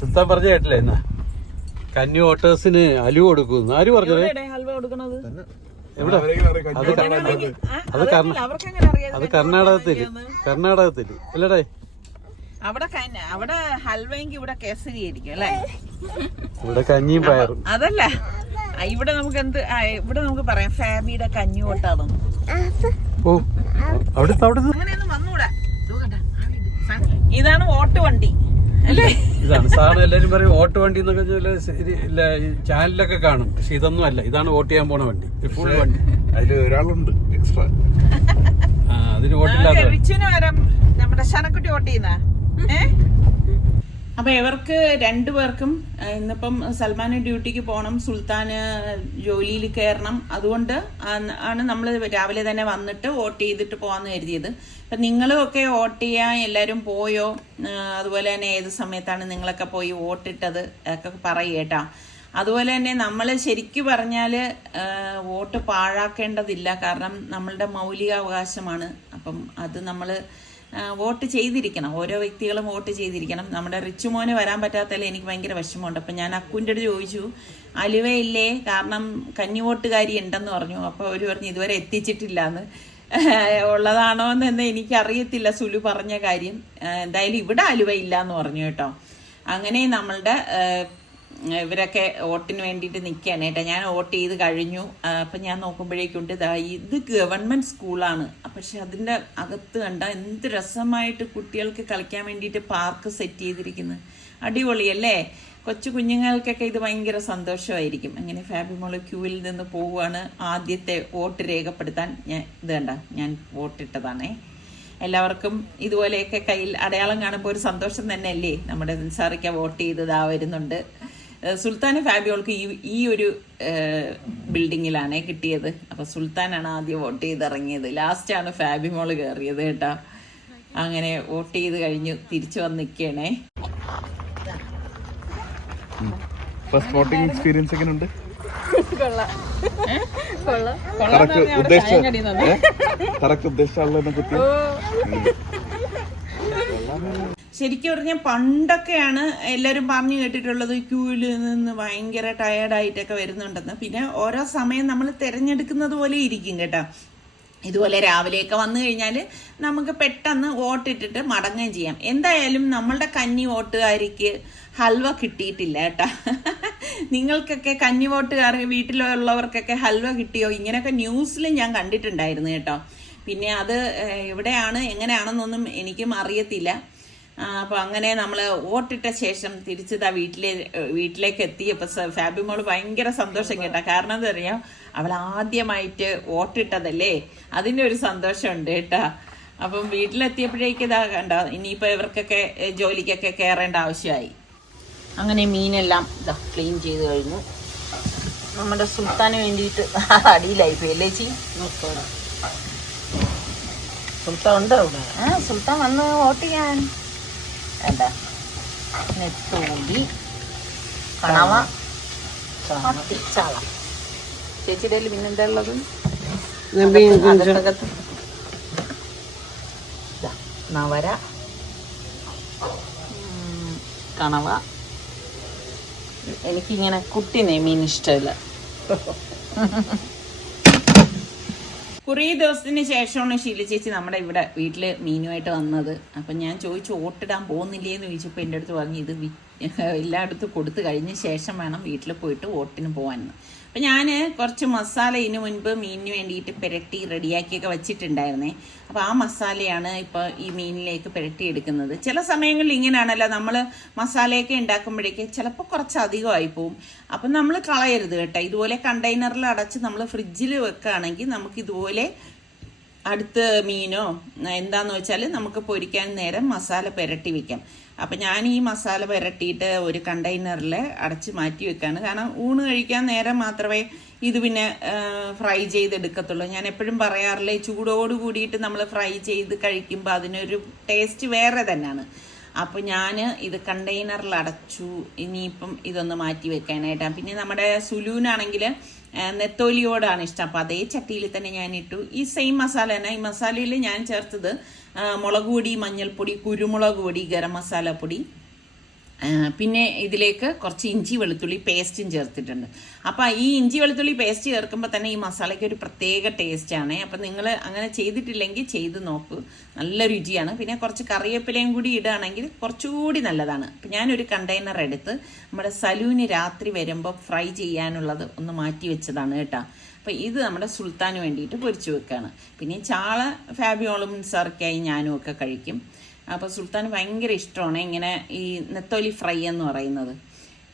സുൽത്താൻ പറഞ്ഞ കേട്ടില്ലേ എന്നാ കന്നി വോട്ടേഴ്സിന് അലുവ കൊടുക്കുന്നു. ആര് പറഞ്ഞത് ഹൽവ കൊടുക്കണത്? അത് കർണാടകത്തില് അല്ലടേ. അവിടെ ഹൽവയെങ്കിൽ ഇവിടെ കേസരി ആയിരിക്കും അല്ലെ? ഇവിടെ കഞ്ഞിയും പയറും. അതല്ല, ഇവിടെ നമുക്ക് ഇവിടെ നമുക്ക് പറയാം ഫാമിയുടെ കഞ്ഞി വോട്ടാണ്. അങ്ങനെയൊന്നും വന്നൂടാ. ഇതാണ് വോട്ട് വണ്ടി അല്ലേ? ഇതാണ് സാധാരണ എല്ലാരും പറയും വോട്ട് വണ്ടി എന്നൊക്കെ ചാനലിലൊക്കെ കാണും. പക്ഷെ ഇതൊന്നും അല്ല, ഇതാണ് വോട്ട് ചെയ്യാൻ പോണ വണ്ടി, ഫുൾ വണ്ടി. അതില് ഒരാളുണ്ട് എക്സ്ട്രാ. അതിന് വോട്ടില്ലാതെ നമ്മുടെ ശനക്കുട്ടി വോട്ട് ചെയ്യുന്ന. അപ്പൊ ഇവർക്ക് 2 പേർക്കും ഇന്നിപ്പം സൽമാന് ഡ്യൂട്ടിക്ക് പോകണം, സുൽത്താന് ജോലിയിൽ കയറണം. അതുകൊണ്ട് ആണ് നമ്മൾ രാവിലെ തന്നെ വന്നിട്ട് വോട്ട് ചെയ്തിട്ട് പോകാന്ന് കരുതിയത്. അപ്പൊ നിങ്ങളും ഒക്കെ വോട്ട് ചെയ്യാൻ എല്ലാവരും പോയോ? അതുപോലെ തന്നെ ഏത് സമയത്താണ് നിങ്ങളൊക്കെ പോയി വോട്ടിട്ടത് ഒക്കെ പറയേട്ടാ. അതുപോലെ തന്നെ നമ്മൾ ശരിക്കും പറഞ്ഞാൽ വോട്ട് പാഴാക്കേണ്ടതില്ല. കാരണം നമ്മളുടെ മൗലികാവകാശമാണ്. അപ്പം അത് നമ്മൾ വോട്ട് ചെയ്തിരിക്കണം. ഓരോ വ്യക്തികളും വോട്ട് ചെയ്തിരിക്കണം. നമ്മുടെ റിച്ചുമോന് വരാൻ പറ്റാത്തതിൽ എനിക്ക് ഭയങ്കര വിഷമമുണ്ട്. അപ്പം ഞാൻ അക്കുൻ്റെ അടുത്ത് ചോദിച്ചു, അലുവയില്ലേ? കാരണം കന്നി വോട്ടുകാരി ഉണ്ടെന്ന് പറഞ്ഞു. അപ്പോൾ അവർ പറഞ്ഞു ഇതുവരെ എത്തിച്ചിട്ടില്ല എന്ന്. ഉള്ളതാണോ എന്ന് എനിക്കറിയത്തില്ല സുലു പറഞ്ഞ കാര്യം. എന്തായാലും ഇവിടെ അലുവ ഇല്ല എന്ന് പറഞ്ഞു കേട്ടോ. അങ്ങനെ നമ്മളുടെ ഇവരൊക്കെ വോട്ടിന് വേണ്ടിയിട്ട് നിൽക്കുകയാണ് കേട്ടോ. ഞാൻ വോട്ട് ചെയ്ത് കഴിഞ്ഞു. അപ്പം ഞാൻ നോക്കുമ്പോഴേക്കുണ്ട് ഇത് ഗവൺമെൻറ് സ്കൂളാണ്. പക്ഷെ അതിൻ്റെ അകത്ത് കണ്ട എന്ത് രസമായിട്ട് കുട്ടികൾക്ക് കളിക്കാൻ വേണ്ടിയിട്ട് പാർക്ക് സെറ്റ് ചെയ്തിരിക്കുന്നത്. അടിപൊളിയല്ലേ? കൊച്ചു കുഞ്ഞുങ്ങൾക്കൊക്കെ ഇത് ഭയങ്കര സന്തോഷമായിരിക്കും. അങ്ങനെ ഫാബിമോള് ക്യൂവിൽ നിന്ന് പോവുകയാണ്. ആദ്യത്തെ വോട്ട് രേഖപ്പെടുത്താൻ ഞാൻ വോട്ടിട്ടതാണേ. എല്ലാവർക്കും ഇതുപോലെയൊക്കെ കയ്യിൽ അടയാളം കാണുമ്പോൾ ഒരു സന്തോഷം തന്നെയല്ലേ? നമ്മുടെ നിസാറിക്ക വോട്ട് ചെയ്തതാ വരുന്നുണ്ട്. സുൽത്താന് ഫാബിയോൾക്ക് ഈ ഒരു ബിൽഡിങ്ങിലാണ് കിട്ടിയത്. അപ്പൊ സുൽത്താനാണ് ആദ്യം വോട്ട് ചെയ്ത് ഇറങ്ങിയത്. ലാസ്റ്റാണ് ഫാബിമോള് കയറിയത് കേട്ടോ. അങ്ങനെ വോട്ട് ചെയ്ത് കഴിഞ്ഞു തിരിച്ചു വന്ന് നിൽക്കണേ. ഫസ്റ്റ് വോട്ടിംഗ് എക്സ്പീരിയൻസ് എങ്ങനെയുണ്ട്? ശരിക്കും പറഞ്ഞാൽ പണ്ടൊക്കെയാണ് എല്ലാവരും പറഞ്ഞു കേട്ടിട്ടുള്ളത് ക്യൂവിൽ നിന്ന് ഭയങ്കര ടയേർഡായിട്ടൊക്കെ വരുന്നുണ്ടെന്ന്. പിന്നെ ഓരോ സമയം നമ്മൾ തിരഞ്ഞെടുക്കുന്നത് പോലെ ഇരിക്കും കേട്ടോ. ഇതുപോലെ രാവിലെയൊക്കെ വന്നു കഴിഞ്ഞാൽ നമുക്ക് പെട്ടെന്ന് വോട്ടിട്ടിട്ട് മടങ്ങുകയും ചെയ്യാം. എന്തായാലും നമ്മളുടെ കന്നി വോട്ടുകാരിക്ക് ഹൽവ കിട്ടിയിട്ടില്ല കേട്ടോ. നിങ്ങൾക്കൊക്കെ കന്നി വോട്ടുകാർ വീട്ടിലുള്ളവർക്കൊക്കെ ഹൽവ കിട്ടിയോ? ഇങ്ങനെയൊക്കെ ന്യൂസിൽ ഞാൻ കണ്ടിട്ടുണ്ടായിരുന്നു കേട്ടോ. പിന്നെ അത് എവിടെയാണ് എങ്ങനെയാണെന്നൊന്നും എനിക്കും അറിയത്തില്ല. അപ്പോൾ അങ്ങനെ നമ്മൾ വോട്ടിട്ട ശേഷം തിരിച്ചതാ വീട്ടിലേക്ക് എത്തിയപ്പോൾ ഫാബിമോള് ഭയങ്കര സന്തോഷം കേട്ടോ. കാരണം എന്താ പറയുക, അവൾ ആദ്യമായിട്ട് വോട്ടിട്ടതല്ലേ, അതിൻ്റെ ഒരു സന്തോഷമുണ്ട് കേട്ടോ. അപ്പം വീട്ടിലെത്തിയപ്പോഴേക്ക് ഇതാ കണ്ടോ, ഇനിയിപ്പോൾ ഇവർക്കൊക്കെ ജോലിക്കൊക്കെ കയറേണ്ട ആവശ്യമായി. അങ്ങനെ മീനെല്ലാം ഇതാ ക്ലീൻ ചെയ്ത് കഴിഞ്ഞു. നമ്മുടെ സുൽത്താന് വേണ്ടിയിട്ട് അടിയിലായിപ്പോയി അല്ലേ ചി? സുൽത്താൻ ഉണ്ടോ അവിടെ? സുൽത്താൻ വന്ന് വോട്ട് ചെയ്യാൻ. എന്താ നെത്തോലി, കണവ, ചാള. ചേച്ചിയുടെ പിന്നെന്താ ഉള്ളത്? നവര, കണവ. എനിക്കിങ്ങനെ കുട്ടിനെ മീൻ ഇഷ്ടമില്ല. കുറേ ദിവസത്തിന് ശേഷമാണ് ഷീല ചേച്ചി നമ്മുടെ ഇവിടെ വീട്ടിൽ മീനുമായിട്ട് വന്നത്. അപ്പം ഞാൻ ചോദിച്ചു വോട്ടിടാൻ പോകുന്നില്ലേ എന്ന് ചോദിച്ചപ്പോൾ എൻ്റെ അടുത്ത് പറഞ്ഞു ഇത് എല്ലായിടത്തും കൊടുത്തു കഴിഞ്ഞ ശേഷം വേണം വീട്ടിൽ പോയിട്ട് വോട്ടിന് പോകാനെന്ന്. അപ്പം ഞാൻ കുറച്ച് മസാല ഇതിന് മുൻപ് മീനിന് വേണ്ടിയിട്ട് പുരട്ടി റെഡിയാക്കിയൊക്കെ വെച്ചിട്ടുണ്ടായിരുന്നേ. അപ്പോൾ ആ മസാലയാണ് ഇപ്പോൾ ഈ മീനിലേക്ക് പുരട്ടി എടുക്കുന്നത്. ചില സമയങ്ങളിൽ ഇങ്ങനെയാണല്ലോ, നമ്മൾ മസാലയൊക്കെ ഉണ്ടാക്കുമ്പോഴേക്ക് ചിലപ്പോൾ കുറച്ച് അധികമായി പോവും. അപ്പം നമ്മൾ കളയരുത് കേട്ടോ. ഇതുപോലെ കണ്ടെയ്നറിൽ അടച്ച് നമ്മൾ ഫ്രിഡ്ജിൽ വെക്കുകയാണെങ്കിൽ നമുക്ക് ഇതുപോലെ അടുത്ത മീനോ എന്താന്ന് വെച്ചാൽ നമുക്ക് പൊരിക്കാൻ നേരം മസാല പുരട്ടി വെക്കാം. അപ്പം ഞാൻ ഈ മസാല പുരട്ടിയിട്ട് ഒരു കണ്ടെയ്നറിൽ അടച്ച് മാറ്റി വെക്കാണ്. കാരണം ഊണ് കഴിക്കാൻ നേരം മാത്രമേ ഇത് പിന്നെ ഫ്രൈ ചെയ്തെടുക്കത്തുള്ളൂ. ഞാൻ എപ്പോഴും പറയാറില്ലേ, ചൂടോട് കൂടിയിട്ട് നമ്മൾ ഫ്രൈ ചെയ്ത് കഴിക്കുമ്പോൾ അതിനൊരു ടേസ്റ്റ് വേറെ തന്നെയാണ്. അപ്പോൾ ഞാൻ ഇത് കണ്ടെയ്നറിൽ അടച്ചു. ഇനിയിപ്പം ഇതൊന്ന് മാറ്റി വെക്കാനായിട്ടാണ്. പിന്നെ നമ്മുടെ സുലൂനാണെങ്കിൽ നെത്തോലിയോടാണ് ഇഷ്ടം. അപ്പോൾ അതേ ചട്ടിയിൽ തന്നെ ഞാൻ ഇട്ടു. ഈ സെയിം മസാല തന്നെ. ഈ മസാലയിൽ ഞാൻ ചേർത്തത് മുളക് പൊടി, മഞ്ഞൾപ്പൊടി, കുരുമുളക് പൊടി, ഗരം മസാല പൊടി, പിന്നെ ഇതിലേക്ക് കുറച്ച് ഇഞ്ചി വെളുത്തുള്ളി പേസ്റ്റും ചേർത്തിട്ടുണ്ട്. അപ്പോൾ ഈ ഇഞ്ചി വെളുത്തുള്ളി പേസ്റ്റ് ചേർക്കുമ്പോൾ തന്നെ ഈ മസാലയ്ക്ക് ഒരു പ്രത്യേക ടേസ്റ്റാണ്. അപ്പം നിങ്ങൾ അങ്ങനെ ചെയ്തിട്ടില്ലെങ്കിൽ ചെയ്ത് നോക്കൂ, നല്ല രുചിയാണ്. പിന്നെ കുറച്ച് കറിവേപ്പിലയും കൂടി ഇടുകയാണെങ്കിൽ കുറച്ചുകൂടി നല്ലതാണ്. അപ്പം ഞാനൊരു കണ്ടെയ്നർ എടുത്ത് നമ്മുടെ സലൂന് രാത്രി വരുമ്പോൾ ഫ്രൈ ചെയ്യാനുള്ളത് ഒന്ന് മാറ്റി വെച്ചതാണ് കേട്ടോ. അപ്പോൾ ഇത് നമ്മുടെ സുൽത്താന് വേണ്ടിയിട്ട് പൊരിച്ചു വെക്കുകയാണ്. പിന്നെ ചാള ഫാബിയോളും സർക്കായി ഞാനും ഒക്കെ കഴിക്കും. അപ്പോൾ സുൽത്താന് ഭയങ്കര ഇഷ്ടമാണ് ഇങ്ങനെ ഈ നെത്തോലി ഫ്രൈ എന്ന് പറയുന്നത്.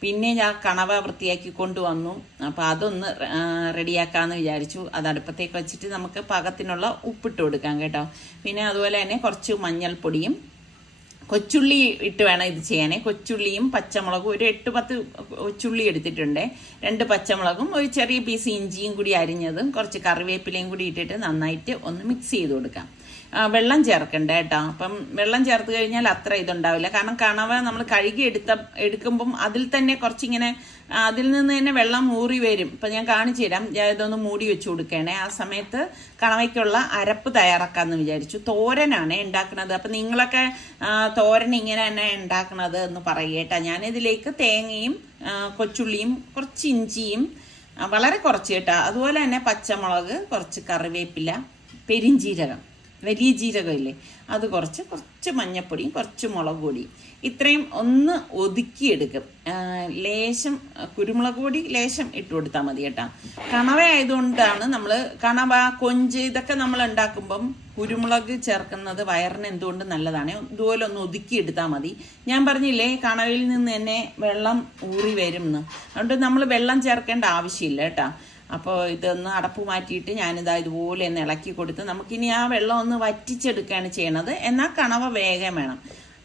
പിന്നെ ഞാൻ കണവ വൃത്തിയാക്കി കൊണ്ടുവന്നു. അപ്പോൾ അതൊന്ന് റെഡിയാക്കാമെന്ന് വിചാരിച്ചു. അത് അടുപ്പത്തേക്ക് വെച്ചിട്ട് നമുക്ക് പാകത്തിനുള്ള ഉപ്പിട്ട് കൊടുക്കാം കേട്ടോ. പിന്നെ അതുപോലെ തന്നെ കുറച്ച് മഞ്ഞൾപ്പൊടിയും കൊച്ചുള്ളി ഇട്ട് വേണം ഇത് ചെയ്യാനേ. കൊച്ചുള്ളിയും പച്ചമുളകും ഒരു 8-10 കൊച്ചുള്ളി എടുത്തിട്ടുണ്ട്. 2 പച്ചമുളകും ഒരു ചെറിയ പീസ് ഇഞ്ചിയും കൂടി അരിഞ്ഞതും കുറച്ച് കറിവേപ്പിലയും കൂടി ഇട്ടിട്ട് നന്നായിട്ട് ഒന്ന് മിക്സ് ചെയ്ത് കൊടുക്കാം. വെള്ളം ചേർക്കണ്ട കേട്ടോ. അപ്പം വെള്ളം ചേർത്ത് കഴിഞ്ഞാൽ അത്ര ഇതുണ്ടാവില്ല. കാരണം കണവ നമ്മൾ കഴുകി എടുക്കുമ്പം അതിൽ തന്നെ കുറച്ചിങ്ങനെ അതിൽ നിന്ന് തന്നെ വെള്ളം ഊറി വരും. ഇപ്പം ഞാൻ കാണിച്ചു തരാം. ഇതൊന്ന് മൂടി വെച്ച് കൊടുക്കണേ. ആ സമയത്ത് കണവയ്ക്കുള്ള അരപ്പ് തയ്യാറാക്കാമെന്ന് വിചാരിച്ചു. തോരനാണ് ഉണ്ടാക്കുന്നത്. അപ്പം നിങ്ങളൊക്കെ തോരൻ ഇങ്ങനെ തന്നെ ഉണ്ടാക്കുന്നത് എന്ന് പറയേട്ടാ. ഞാനിതിലേക്ക് തേങ്ങയും കൊച്ചുള്ളിയും കുറച്ച് ഇഞ്ചിയും വളരെ കുറച്ച് കേട്ടോ, അതുപോലെ തന്നെ പച്ചമുളക്, കുറച്ച് കറിവേപ്പില, പെരിഞ്ചീരകം, വലിയ ജീരകമില്ലേ അത് കുറച്ച് മഞ്ഞപ്പൊടിയും കുറച്ച് മുളക് പൊടിയും ഇത്രയും ഒന്ന് ഒതുക്കിയെടുക്കും. ലേശം കുരുമുളക് പൊടി ലേശം ഇട്ട് കൊടുത്താൽ മതി കേട്ടോ. കണവ ആയതുകൊണ്ടാണ് നമ്മൾ കണവ, കൊഞ്ച് ഇതൊക്കെ നമ്മൾ ഉണ്ടാക്കുമ്പം കുരുമുളക് ചേർക്കുന്നത് വയറിന് എന്തുകൊണ്ട് നല്ലതാണ്. ഇതുപോലെ ഒന്ന് ഒതുക്കിയെടുത്താൽ മതി. ഞാൻ പറഞ്ഞില്ലേ കണവയിൽ നിന്ന് തന്നെ വെള്ളം ഊറി വരും എന്ന്. അതുകൊണ്ട് നമ്മൾ വെള്ളം ചേർക്കേണ്ട ആവശ്യമില്ല കേട്ടോ. അപ്പോൾ ഇതൊന്ന് അടപ്പ് മാറ്റിയിട്ട് ഞാനിതാ ഇതുപോലെ ഒന്ന് ഇളക്കി കൊടുത്ത് നമുക്കിനി ആ വെള്ളം ഒന്ന് വറ്റിച്ചെടുക്കുകയാണ് ചെയ്യണത്. എന്നാൽ കണവ വേഗം വേണം.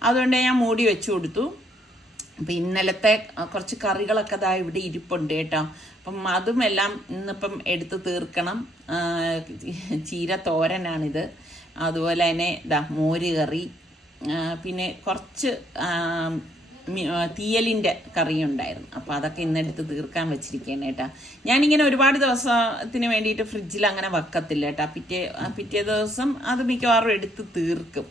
അതുകൊണ്ട് ഞാൻ മൂടി വെച്ചു കൊടുത്തു. അപ്പം ഇന്നലത്തെ കുറച്ച് കറികളൊക്കെ ഇതാ ഇവിടെ ഇരിപ്പുണ്ട് കേട്ടോ. അപ്പം അതും എല്ലാം ഇന്നിപ്പം എടുത്ത് തീർക്കണം. ചീര തോരനാണിത്. അതുപോലെ തന്നെ ഇതാ മോര് കറി, പിന്നെ കുറച്ച് തീയലിൻ്റെ കറിയും ഉണ്ടായിരുന്നു. അപ്പോൾ അതൊക്കെ ഇന്നെടുത്ത് തീർക്കാൻ വെച്ചിരിക്കുകയാണ് കേട്ടാ. ഞാനിങ്ങനെ ഒരുപാട് ദിവസത്തിന് വേണ്ടിയിട്ട് ഫ്രിഡ്ജിൽ അങ്ങനെ വെക്കത്തില്ല കേട്ടാ. പിറ്റേ ദിവസം അത് മിക്കവാറും എടുത്ത് തീർക്കും.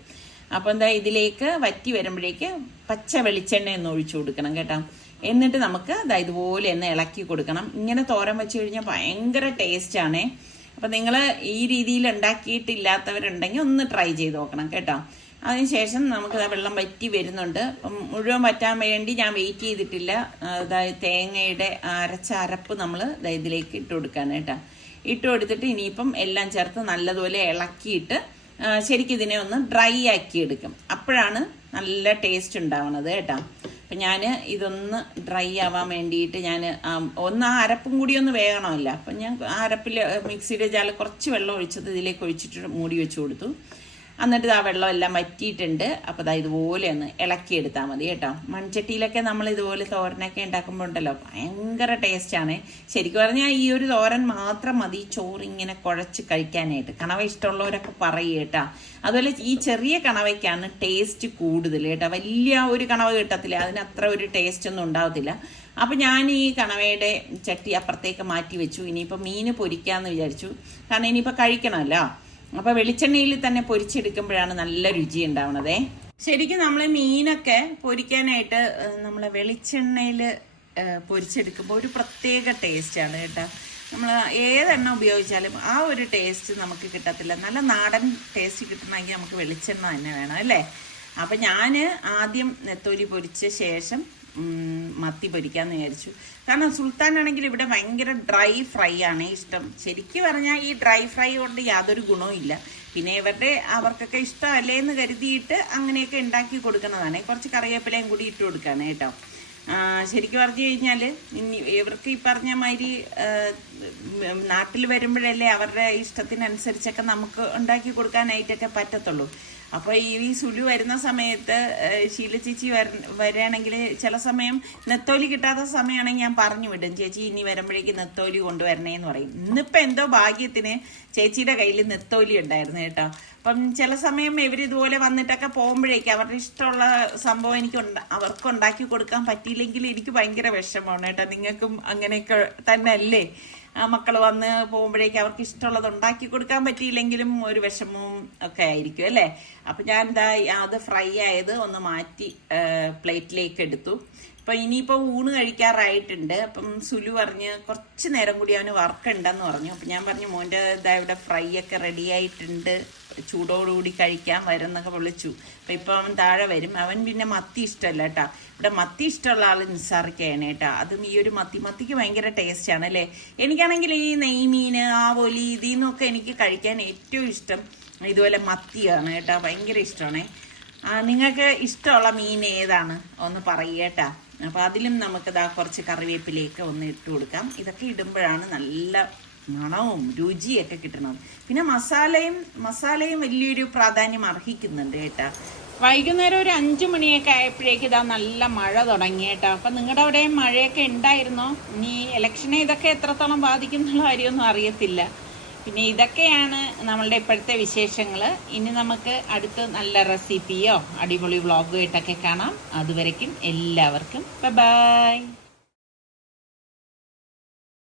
അപ്പോൾ എന്താ, ഇതിലേക്ക് വറ്റി വരുമ്പോഴേക്ക് പച്ച വെളിച്ചെണ്ണ ഒന്ന് ഒഴിച്ചു കൊടുക്കണം കേട്ടോ. എന്നിട്ട് നമുക്ക് ഇതുപോലെ ഒന്ന് ഇളക്കി കൊടുക്കണം. ഇങ്ങനെ തോരൻ വെച്ച് കഴിഞ്ഞാൽ ഭയങ്കര ടേസ്റ്റാണേ. അപ്പം നിങ്ങൾ ഈ രീതിയിൽ ഉണ്ടാക്കിയിട്ടില്ലാത്തവരുണ്ടെങ്കിൽ ഒന്ന് ട്രൈ ചെയ്ത് നോക്കണം കേട്ടോ. അതിനുശേഷം നമുക്ക് വെള്ളം വറ്റി വരുന്നുണ്ട്. അപ്പം മുഴുവൻ വറ്റാൻ വേണ്ടി ഞാൻ വെയിറ്റ് ചെയ്തിട്ടില്ല. അതായത് തേങ്ങയുടെ അരച്ച അരപ്പ് നമ്മൾ ഇതിലേക്ക് ഇട്ട് കൊടുക്കുകയാണ് കേട്ടോ. ഇട്ട് കൊടുത്തിട്ട് ഇനിയിപ്പം എല്ലാം ചേർത്ത് നല്ലതുപോലെ ഇളക്കിയിട്ട് ശരിക്കും ഇതിനെ ഒന്ന് ഡ്രൈ ആക്കി എടുക്കും. അപ്പോഴാണ് നല്ല ടേസ്റ്റ് ഉണ്ടാവണത് കേട്ടോ. അപ്പം ഞാൻ ഇതൊന്ന് ഡ്രൈ ആവാൻ വേണ്ടിയിട്ട് ഞാൻ ആ അരപ്പും കൂടി ഒന്ന് വേകണമല്ല. അപ്പം ഞാൻ ആ അരപ്പിൽ മിക്സിയുടെ ജാറിൽ കുറച്ച് വെള്ളം ഒഴിച്ചത് ഇതിലേക്ക് ഒഴിച്ചിട്ട് മൂടി വെച്ച് കൊടുത്തു. എന്നിട്ട് ആ വെള്ളം എല്ലാം വറ്റിയിട്ടുണ്ട്. അപ്പോൾ ഇതുപോലെ ഒന്ന് ഇളക്കിയെടുത്താൽ മതി കേട്ടോ. മൺചട്ടിയിലൊക്കെ നമ്മൾ ഇതുപോലെ തോരനൊക്കെ ഉണ്ടാക്കുമ്പോൾ ഉണ്ടല്ലോ ഭയങ്കര ടേസ്റ്റാണ്. ശരിക്കും പറഞ്ഞാൽ ഈ ഒരു തോരൻ മാത്രം മതി ചോറ് ഇങ്ങനെ കുഴച്ച് കഴിക്കാനായിട്ട്. കണവ ഇഷ്ടമുള്ളവരൊക്കെ പറയും കേട്ടോ. അതുപോലെ ഈ ചെറിയ കണവയ്ക്കാണ് ടേസ്റ്റ് കൂടുതൽ കേട്ടോ. വലിയ ഒരു കണവ കിട്ടത്തില്ല, അതിന് അത്ര ഒരു ടേസ്റ്റ് ഒന്നും ഉണ്ടാവത്തില്ല. അപ്പം ഞാൻ ഈ കണവയുടെ ചട്ടി അപ്പുറത്തേക്ക് മാറ്റി വെച്ചു. ഇനിയിപ്പോൾ മീൻ പൊരിക്കാമെന്ന് വിചാരിച്ചു, കാരണം ഇനിയിപ്പോൾ കഴിക്കണമല്ലോ. അപ്പോൾ വെളിച്ചെണ്ണയിൽ തന്നെ പൊരിച്ചെടുക്കുമ്പോഴാണ് നല്ല രുചി ഉണ്ടാവണതേ. ശരിക്കും നമ്മൾ മീനൊക്കെ പൊരിക്കാനായിട്ട് നമ്മൾ വെളിച്ചെണ്ണയിൽ പൊരിച്ചെടുക്കുമ്പോൾ ഒരു പ്രത്യേക ടേസ്റ്റാണ് കേട്ടോ. നമ്മൾ ഏതെണ്ണ ഉപയോഗിച്ചാലും ആ ഒരു ടേസ്റ്റ് നമുക്ക് കിട്ടത്തില്ല. നല്ല നാടൻ ടേസ്റ്റ് കിട്ടണമെങ്കിൽ നമുക്ക് വെളിച്ചെണ്ണ തന്നെ വേണം അല്ലേ. അപ്പം ഞാൻ ആദ്യം നെത്തോലി പൊരിച്ച ശേഷം മത്തി പൊരിക്കാമെന്ന് വിചാരിച്ചു. കാരണം സുൽത്താനാണെങ്കിൽ ഇവിടെ ഭയങ്കര ഡ്രൈ ഫ്രൈ ആണ് ഇഷ്ടം. ശരിക്കും പറഞ്ഞാൽ ഈ ഡ്രൈ ഫ്രൈ കൊണ്ട് യാതൊരു ഗുണവും ഇല്ല. പിന്നെ അവർക്കൊക്കെ ഇഷ്ടമല്ലേ എന്ന് കരുതിയിട്ട് അങ്ങനെയൊക്കെ ഉണ്ടാക്കി കൊടുക്കുന്നതാണ്. കുറച്ച് കറിവേപ്പിലയും കൂടി ഇട്ട് കൊടുക്കുകയാണ് കേട്ടോ. ശരിക്കും പറഞ്ഞു കഴിഞ്ഞാൽ ഇവർക്ക് ഈ പറഞ്ഞ മാതിരി നാട്ടിൽ വരുമ്പോഴല്ലേ അവരുടെ ഇഷ്ടത്തിനനുസരിച്ചൊക്കെ നമുക്ക് ഉണ്ടാക്കി കൊടുക്കാനായിട്ടൊക്കെ പറ്റത്തുള്ളൂ. അപ്പോൾ ഈ സുലു വരുന്ന സമയത്ത് ശീല ചേച്ചി വരികയാണെങ്കിൽ ചില സമയം നെത്തോലി കിട്ടാത്ത സമയമാണെങ്കിൽ ഞാൻ പറഞ്ഞു വിടും, ചേച്ചി ഇനി വരുമ്പോഴേക്ക് നെത്തോലി കൊണ്ടുവരണേന്ന് പറയും. ഇന്നിപ്പോൾ എന്തോ ഭാഗ്യത്തിന് ചേച്ചിയുടെ കയ്യിൽ നെത്തോലി ഉണ്ടായിരുന്നു കേട്ടോ. അപ്പം ചില സമയം ഇവരിതുപോലെ വന്നിട്ടൊക്കെ പോകുമ്പോഴേക്ക് അവരുടെ ഇഷ്ടമുള്ള സംഭവം അവർക്ക് ഉണ്ടാക്കി കൊടുക്കാൻ പറ്റിയില്ലെങ്കിൽ എനിക്ക് ഭയങ്കര വിഷമമാണ് കേട്ടോ. നിങ്ങൾക്കും അങ്ങനെയൊക്കെ തന്നെ അല്ലേ? മക്കൾ വന്ന് പോകുമ്പോഴേക്ക് അവർക്ക് ഇഷ്ടമുള്ളത് ഉണ്ടാക്കി കൊടുക്കാൻ പറ്റിയില്ലെങ്കിലും ഒരു വിഷമവും ഒക്കെ ആയിരിക്കും അല്ലേ. അപ്പം ഞാൻ അത് ഫ്രൈ ആയത് ഒന്ന് മാറ്റി പ്ലേറ്റിലേക്ക് എടുത്തു. അപ്പം ഇനിയിപ്പോൾ ഊണ് കഴിക്കാറായിട്ടുണ്ട്. അപ്പം സുലു പറഞ്ഞ് കുറച്ച് നേരം കൂടി അവന് വർക്ക് ഉണ്ടെന്ന് പറഞ്ഞു. അപ്പം ഞാൻ പറഞ്ഞു മോൻ്റെ ഇവിടെ ഫ്രൈ ഒക്കെ റെഡി ആയിട്ടുണ്ട്, ചൂടോടുകൂടി കഴിക്കാൻ വരുന്നൊക്കെ വിളിച്ചു. അപ്പം ഇപ്പം അവൻ താഴെ വരും. അവൻ പിന്നെ മത്തി ഇഷ്ടമല്ല കേട്ടോ. ഇവിടെ മത്തി ഇഷ്ടമുള്ള ആൾ നിസ്സാറിക്കാണ് കേട്ടോ. അതും ഈ ഒരു മത്തിക്ക് ഭയങ്കര ടേസ്റ്റാണ് അല്ലേ. എനിക്കാണെങ്കിൽ ഈ നെയ്മീൻ ആവോലി ഇതിൽ നിന്നൊക്കെ എനിക്ക് കഴിക്കാൻ ഏറ്റവും ഇഷ്ടം ഇതുപോലെ മത്തിയാണ് കേട്ടോ. ഭയങ്കര ഇഷ്ടമാണേ. നിങ്ങൾക്ക് ഇഷ്ടമുള്ള മീൻ ഏതാണ് ഒന്ന് പറയുക കേട്ടോ. അപ്പോൾ അതിലും നമുക്ക് കുറച്ച് കറിവേപ്പിലേക്ക് ഒന്ന് ഇട്ട് കൊടുക്കാം. ഇതൊക്കെ ഇടുമ്പോഴാണ് നല്ല മണവും രുചിയൊക്കെ കിട്ടണത്. പിന്നെ മസാലയും വലിയൊരു പ്രാധാന്യം അർഹിക്കുന്നുണ്ട് കേട്ടോ. വൈകുന്നേരം ഒരു 5 മണിയൊക്കെ ആയപ്പോഴേക്ക് നല്ല മഴ തുടങ്ങി കേട്ടോ. അപ്പം നിങ്ങളുടെ അവിടെ മഴയൊക്കെ ഉണ്ടായിരുന്നോ? ഇനി ഇലക്ഷനെ ഇതൊക്കെ എത്രത്തോളം ബാധിക്കും എന്നുള്ള കാര്യമൊന്നും അറിയത്തില്ല. പിന്നെ ഇതൊക്കെയാണ് നമ്മളുടെ ഇപ്പോഴത്തെ വിശേഷങ്ങൾ. ഇനി നമുക്ക് അടുത്ത് നല്ല റെസിപ്പിയോ അടിപൊളി വ്ളോഗോ ആയിട്ടൊക്കെ കാണാം. അതുവരയ്ക്കും എല്ലാവർക്കും ബൈ.